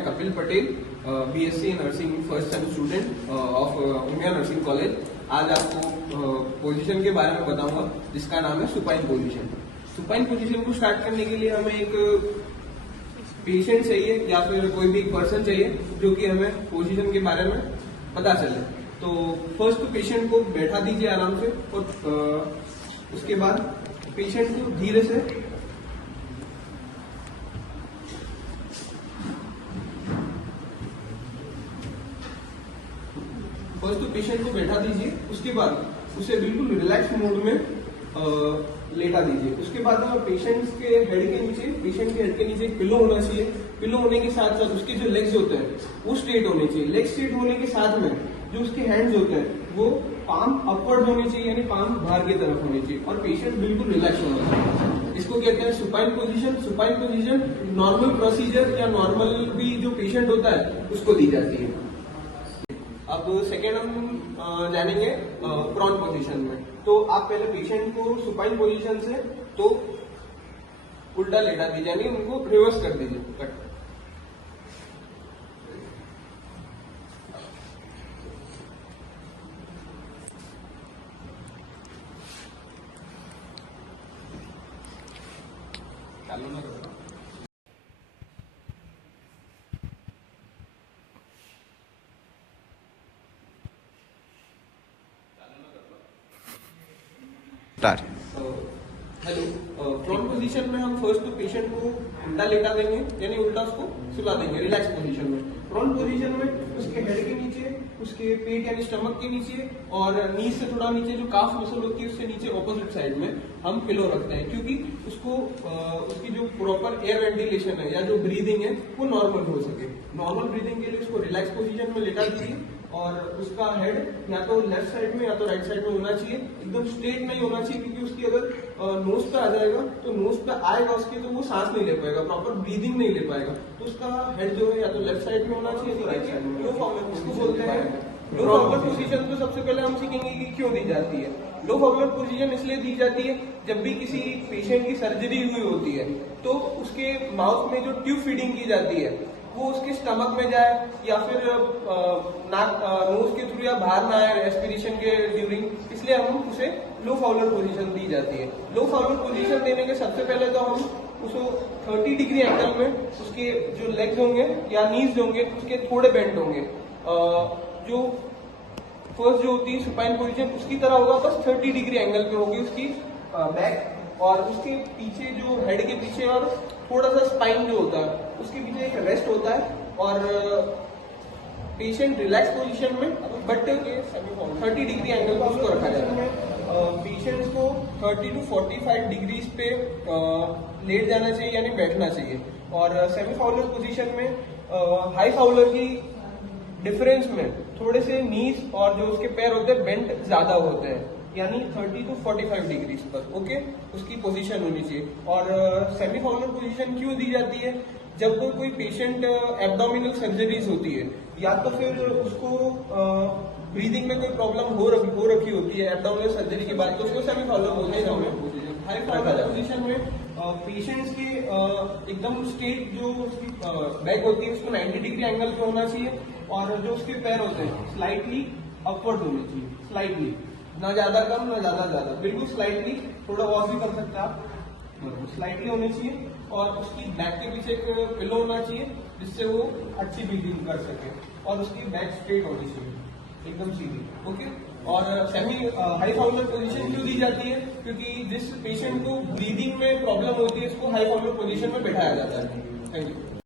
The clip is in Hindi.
मैं Kapil Patel, BSc nursing first sem student of Umiya nursing college. आज आपको पोजीशन के बारे में बताऊंगा जिसका नाम है सुपाइन पोजीशन। सुपाइन पोजीशन को स्टार्ट करने के लिए हमें एक पेशेंट चाहिए या फिर कोई भी एक पर्सन चाहिए जो कि हमें पोजीशन के बारे में पता चले। तो फर्स्ट तो पेशेंट को बैठा दीजिए आराम से और उसके बाद पेशेंट को धीरे से फर्स्ट तो पेशेंट को बैठा दीजिए, उसके बाद उसे बिल्कुल रिलैक्स मोड में लेटा दीजिए। उसके बाद पेशेंट के हेड के नीचे एक पिलो होना चाहिए। पिलो होने के साथ साथ उसके जो लेग्स होते हैं वो स्ट्रेट होने चाहिए। लेग स्ट्रेट होने के साथ में जो उसके हैंड्स होते हैं वो पाम अपवर्ड होने चाहिए, यानी पाम बाहर की तरफ होनी चाहिए और पेशेंट बिल्कुल रिलैक्स होना चाहिए। इसको कहते हैं supine position. Supine position normal procedure या नॉर्मल भी जो पेशेंट होता है उसको दी जाती है। अब सेकेंड हम जानेंगे प्रॉन पोजीशन में। तो आप पहले पेशेंट को सुपाइन पोजीशन से तो उल्टा लेटा दीजिए, यानी उनको रिवर्स कर दीजिए। कट चालू ना करो। हेलो, प्रॉन पोजीशन में हम फर्स्ट तो पेशेंट को उल्टा लेटा देंगे, यानी उल्टा उसको सुला देंगे रिलैक्स पोजीशन में। प्रॉन पोजीशन में उसके हेड के नीचे, उसके पेट यानी स्टमक के नीचे और नीज से थोड़ा नीचे जो काफ मसल होती है उससे नीचे ऑपोजिट साइड में हम पिलो रखते हैं, क्योंकि उसको उसकी जो प्रॉपर एयर वेंटिलेशन है या जो ब्रीदिंग है वो नॉर्मल हो सके। नॉर्मल ब्रीदिंग के लिए उसको रिलैक्स पोजीशन में लेटा दीजिए और उसका हेड या तो लेफ्ट साइड में या तो राइट साइड में होना चाहिए। एकदम स्ट्रेट नहीं होना चाहिए, क्योंकि उसकी अगर नोज पे आ जाएगा तो नोज पे आएगा उसके तो वो सांस नहीं ले पाएगा, प्रॉपर ब्रीदिंग नहीं ले पाएगा। तो उसका हेड जो है या तो लेफ्ट साइड में होना चाहिए या तो राइट साइड में। लो फॉर्मुलर इसको बोलते हैं। लो फॉर्मुलर पोजीशन तो सबसे पहले हम सीखेंगे कि क्यों दी जाती है। लो फॉर्मुलर पोजीशन इसलिए दी जाती है जब भी किसी पेशेंट की सर्जरी हुई होती है तो उसके माउथ में जो ट्यूब फीडिंग की जाती है वो उसके स्टमक में जाए या फिर नाक नोज के थ्रू या बाहर ना आए रेस्पिरेशन के ड्यूरिंग, इसलिए हम उसे लो फाउलर पोजीशन दी जाती है। लो फाउलर पोजीशन देने के सबसे पहले तो हम उसको 30 डिग्री एंगल में उसके जो लेग्स होंगे या नीज होंगे उसके थोड़े बेंड होंगे। जो फर्स्ट जो होती है सुपाइन पोजीशन उसकी तरह होगा, बस 30 डिग्री एंगल पे होगी उसकी बैक, और उसके पीछे जो हेड के पीछे और थोड़ा सा स्पाइन जो होता है उसके पीछे एक रेस्ट होता है और पेशेंट रिलैक्स पोजीशन में बट 30 डिग्री एंगल पर उसको रखा जाता है। पेशेंट्स को 30 to 45 डिग्रीज पे लेट जाना चाहिए, यानी बैठना चाहिए। और सेमी फाउलर पोजीशन में हाई फाउलर की डिफरेंस में थोड़े से नीज और जो उसके पैर होते हैं बेंट ज्यादा होते हैं, यानी 30 to 45 डिग्रीज पर ओके उसकी पोजीशन होनी चाहिए। और सेमी फाउलर पोजीशन क्यों दी जाती है? जब कोई पेशेंट एब्डोमिनल सर्जरीज होती है या तो फिर उसको ब्रीदिंग में कोई प्रॉब्लम हो रखी होती है एब्डोमिनल सर्जरी के बाद, तो उसको semi Fowler position. High Fowler position में पेशेंट्स के एकदम स्ट्रेट जो उसकी बैक होती है उसको 90 डिग्री एंगल पे होना चाहिए और जो उसके पैर होते हैं स्लाइटली अपवर्ड होने चाहिए, स्लाइटली, ना ज्यादा कम ना ज्यादा, बिल्कुल स्लाइटली, थोड़ा और भी कर सकते हैं आप, स्लाइटली होनी चाहिए। और उसकी बैक के पीछे एक पिलो होना चाहिए जिससे वो अच्छी ब्रीदिंग कर सके और उसकी बैक स्ट्रेट होनी चाहिए एकदम सीधी ओके। और सेमी हाई फाउलर पोजीशन क्यों दी जाती है? क्योंकि जिस पेशेंट को ब्रीदिंग में प्रॉब्लम होती है उसको हाई फाउलर पोजीशन में बैठाया जाता है। Thank you.